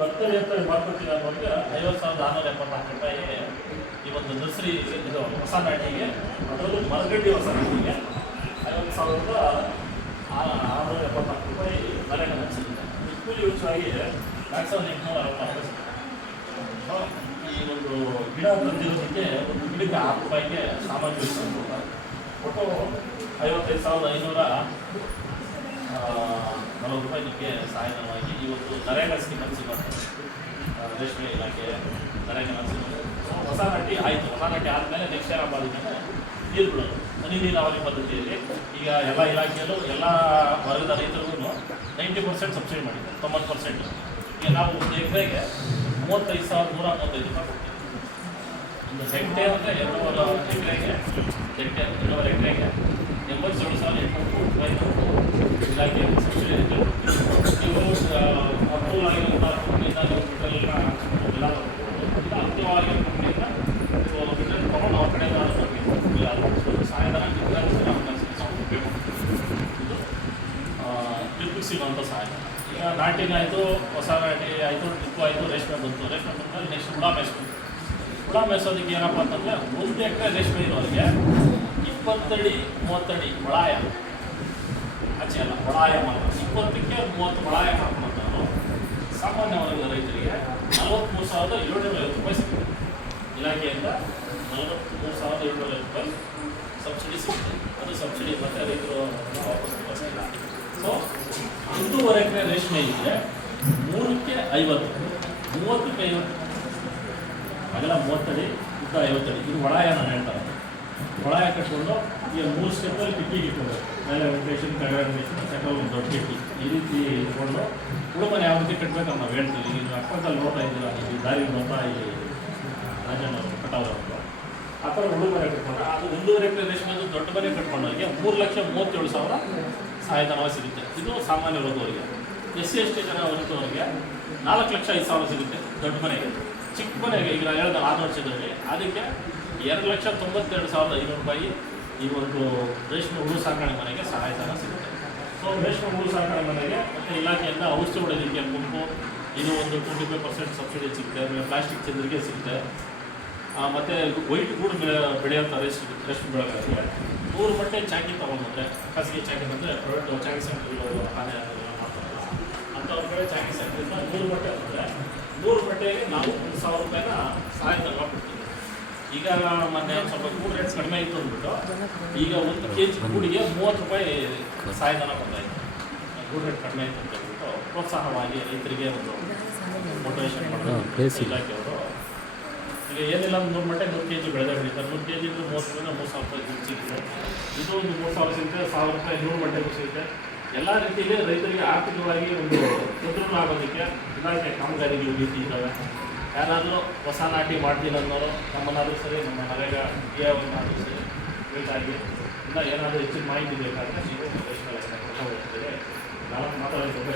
Nursery ಅಂತ ಮಾಡ್ಕೊತೀವಿ ಅನ್ನೋರಿಗೆ 50,674 ಈ ಒಂದು ನರ್ಸರಿ ಇದು ಹೊಸ ನಾಟಿಗೆ, ಅದರಲ್ಲೂ ಮರಗಡ್ಡಿ ಹೊಸ ನಾಟಿಗೆ 50,674 ಮನೆಗೆ ಸಿಗುತ್ತೆ. ಕೂಲಿ ವೆಚ್ಚವಾಗಿ 4,860 ಈ ಒಂದು ಗಿಡ ತಂದಿರೋದಕ್ಕೆ ಒಂದು ಗಿಡಕ್ಕೆ ₹6 ಸಾಮಾಜಿಕ ಕೊಡ್ತಾರೆ. ಒಟ್ಟು 55,540 ನಿಮಗೆ ಸಹಾಯಧನವಾಗಿ ಇವತ್ತು ನರೇಗಾ ಸ್ಕೀಮ್ ಅಂತ ಸಿಗುತ್ತೆ. ರೇಷ್ಮೆ ಇಲಾಖೆ ನರೇಗಾ ಸಿಗುತ್ತೆ. ಹೊಸ ನಾಟಿ ಆಯಿತು. ಹೊಸ ನಾಟಿ ಆದಮೇಲೆ ನೆಕ್ಸ್ಟ್ ಏನಪ್ಪ ಅದಕ್ಕೆ ನೀರು ಬಿಡೋದು, ಹನಿ ನೀರಾವರಿ ಪದ್ಧತಿಯಲ್ಲಿ ಈಗ ಎಲ್ಲ ಇಲಾಖೆಯಲ್ಲೂ ಎಲ್ಲ ವರ್ಗದ ರೈತರಿಗೂ 90% ಸಬ್ಸಿಡಿ ಮಾಡಿದ್ದಾರೆ, 90%. ಈಗ ನಾವು ಒಂದು ಎಕರೆಗೆ 35,135 ರೂಪಾಯಿ ಕೊಡ್ತೀವಿ. ಒಂದು ಹೆಕ್ಟೇರ್ ಅಂದರೆ 2.5 ಎಕರೆಗೆ 87,800 ರೂಪಾಯಿ ಇಲಾಖೆ ಸಬ್ಸಿಡಿ ನೀವು ಅಪ್ರೂವಲ್ ಆಗಿರುವಂಥ ಕಂಪ್ನಿಯಿಂದ ನೀವು ಬಿಟ್ಟರೆಲ್ಲ ಅಂತಿಮವಾಗಿ ಕಂಪ್ನಿಯಿಂದ ಬಿಟ್ಟರೆ ತೊಗೊಂಡು ಅವ್ರ ಕಡೆಯಿಂದ ಸಹಾಯಧನ ಡ್ರಿಪ್ಪಿಗೆ ಸಿಗುವಂಥ ಸಹಾಯಧನ. ಈಗ ನಾಟಿನ ಆಯಿತು, ಹೊಸ ನಾಟಿ ಆಯಿತು, ಡ್ರಿಪ್ಪು ಆಯಿತು, ರೇಷ್ಮೆ ಬಂತು. ರೇಷ್ಮೆ ಬಂದಲ್ಲಿ ನೆಕ್ಸ್ಟ್ ಹುಳ ಮೇಯಿಸ್ಬೇಕು. ಹುಳ ಮೇಯಿಸೋದಕ್ಕೆ ಏನಪ್ಪ ಅಂತಂದರೆ 1 ಎಕರೆ ರೇಷ್ಮೆ ಇರೋರಿಗೆ 20 ಅಡಿ 30 ಅಡಿ ಒಳಾಯ, ಆಚೆ ಅಲ್ಲ ಒಳಾಯ ಮಾತ್ರ, 20ಕ್ಕೆ 30 ಒಳಾಯ ಮಾಡ್ಕೊಂಡ್ರು ಸಾಮಾನ್ಯ ವರ್ಗದ ರೈತರಿಗೆ 43,750 ರೂಪಾಯಿ ಸಿಗುತ್ತೆ. ಇಲಾಖೆಯಿಂದ 43,750 ರೂಪಾಯಿ ಸಬ್ಸಿಡಿ ಸಿಗುತ್ತೆ. ಅದು ಸಬ್ಸಿಡಿ ಮತ್ತು ರೈತರು ವಾಪಸ್ ಇಲ್ಲ. ಸೊ 1.5 ಎಕರೆ ರೇಷ್ಮೆ ಇದ್ದರೆ 3ಕ್ಕೆ 50, 30ಕ್ಕೆ 50, ಅಗಲ 30 ಅಡಿ, ಉದ್ದ 50 ಅಡಿ. ಇದು ಒಳಾಯ ನಾನು ಹೇಳ್ತಾರೆ. ಒಳಾಯ ಕಟ್ಕೊಂಡು ಈಗ 3 ಸ್ಟೆಪ್ಪಲ್ಲಿ ಕಿಟ್ಟಿಗೆ ಇಟ್ಕೋಬೇಕು. ಮೇಲೆ ವೆಂಟಿಲೇಷನ್, ಕೆಳಗಡೆ ವೆಂಟಿಲೇಷನ್, ಸೆಕೆಂಡ್ ಒಂದು ದೊಡ್ಡ ಕಿಟ್ಟಿ ಈ ರೀತಿ ಇಟ್ಕೊಂಡು ಉಳುಮನೆ ಯಾವ ರೀತಿ ಕಟ್ಟಬೇಕು ನಾವು ಹೇಳ್ತೀವಿ. ಈಗ ಅಕ್ಕದಲ್ಲಿ ನೋಡ್ತಾ ಇದ್ದೀರಾ, ಈ ದಾರಿ ನೋಡ್ತಾ ಈ ರಾಜನವರು ಕಟ್ಟೋರು ಆ ಥರ ಉಳುಮನೆ ಕಟ್ಕೊಂಡ್ರೆ ಅದು 1.5 ಎಕರೆ ರೇಷ್ಮೆದು ದೊಡ್ಡ ಮನೆ ಕಟ್ಕೊಂಡವರಿಗೆ 3,37,000 ಸಹಾಯಧನವಾಗಿ ಸಿಗುತ್ತೆ. ಇದು ಸಾಮಾನ್ಯ ವರ್ಗದವರಿಗೆ. SC ST ಜನ ವರ್ಗದವರಿಗೆ 4,05,000 ಸಿಗುತ್ತೆ ದೊಡ್ಡ ಮನೆಗೆ. ಚಿಕ್ಕ ಮನೆಗೆ ಈಗ ಹೇಳಿದ 6 ವರ್ಷದಲ್ಲಿ ಅದಕ್ಕೆ 2,92,500 ರೂಪಾಯಿ ಈ ಒಂದು ರೇಷ್ಮೆ ಹುಳು ಸಾಕಣೆ ಮನೆಗೆ ಸಹಾಯಧನ ಸಿಗುತ್ತೆ. ಸೊ ರೇಷ್ಮೆ ಹುಳು ಸಾಕಣೆ ಮನೆಗೆ ಮತ್ತು ಇಲಾಖೆಯಿಂದ ಔಷಧಿ ಹೊಡೆಯೋದಕ್ಕೆ ಪಂಪು ಇದು ಒಂದು 25% ಸಬ್ಸಿಡಿ ಸಿಗುತ್ತೆ. ಆಮೇಲೆ ಪ್ಲಾಸ್ಟಿಕ್ ಚಂದ್ರಿಗೆ ಸಿಗುತ್ತೆ. ಮತ್ತು ವೈಟ್ ಗೂಡು ಬೆಳೆಯೋಂಥ ರೇಷ್ಮೆ ಬೆಳೆಗಳಿಗೆ 100 ಬಟ್ಟೆ ಚಾಕಿ ತೊಗೊಂಡ್ಬಂದರೆ, ಖಾಸಗಿ ಚಾಕಿ ಬಂದರೆ ಪ್ರೈವೇಟ್ ಚಾಕಿ ಸೆಂಟ್ರ್ಗಳು ಹಾನಿ ಮಾಡ್ತಾರಲ್ಲ ಅಂಥವ್ರ ಕಡೆ ಚಾಕಿ ಸೆಂಟ್ರಿಂದ 100 ಬಟ್ಟೆ ಅಂದರೆ 100 ಬಟ್ಟೆಗೆ ನಾವು 1,000 ರೂಪಾಯಿನ ಸಹಾಯಧನ ಕೊಡ್ತೀವಿ. ಈಗ ಮೊನ್ನೆ ಸ್ವಲ್ಪ ಗೂಡು ರೇಟ್ಸ್ ಕಡಿಮೆ ಇತ್ತು ಅಂದ್ಬಿಟ್ಟು ಈಗ 1 kg ಗೂಡಿಗೆ 30 ರೂಪಾಯಿ ಸಹಾಯಧನ ಕೊಡ್ತಾಯಿತ್ತು. ಗೂಡು ರೇಟ್ ಕಡಿಮೆ ಇತ್ತು ಅಂತ ಹೇಳ್ಬಿಟ್ಟು ಪ್ರೋತ್ಸಾಹವಾಗಿ ರೈತರಿಗೆ ಒಂದು ಮೋಟಿವೇಶನ್ ಮಾಡೋದು ಇಲಾಖೆಯವರು. ಈಗ ಏನಿಲ್ಲ 100 ಮಟ್ಟೆ 100 kg ಬೆಳೆದ ಬೆಳೀತಾರೆ. 100 kg ಇದ್ದು 30 3,000 ರೂಪಾಯಿ ಸಿಗುತ್ತೆ. ಇದು ಒಂದು 3,000 ಸಿಗುತ್ತೆ, 1,000 ರೂಪಾಯಿ 100 ಮಟ್ಟೆಗೂ ಸಿಗುತ್ತೆ. ಎಲ್ಲ ರೀತಿಯಲ್ಲಿ ರೈತರಿಗೆ ಆರ್ಥಿಕವಾಗಿ ಒಂದು ತೊಂದರೆ ಆಗೋದಕ್ಕೆ ಇಲಾಖೆ ಕಾಮಗಾರಿಗಳು ರೀತಿ ಇದ್ದಾವೆ. ಯಾರಾದರೂ ಹೊಸ ನಾಟಿ ಮಾಡ್ತೀನಿ ಅನ್ನೋರು ನಮ್ಮನ್ನಾದರೂ ಸರಿ, ನಮ್ಮ ನರೇಗಾ DAವನ್ನಾದರೂ ಸರಿ ಬೇಕಾಗಿ ಇಲ್ಲ ಏನಾದರೂ ಹೆಚ್ಚಿನ ಮಾಹಿತಿ ಬೇಕಾದರೆ ನೀವು ರೇಷ್ಮೆ ಇಲಾಖೆ ಹೋಗ್ತೀರಿ. ನಾನು ಮಾತಾಡೋದು ಒಂದು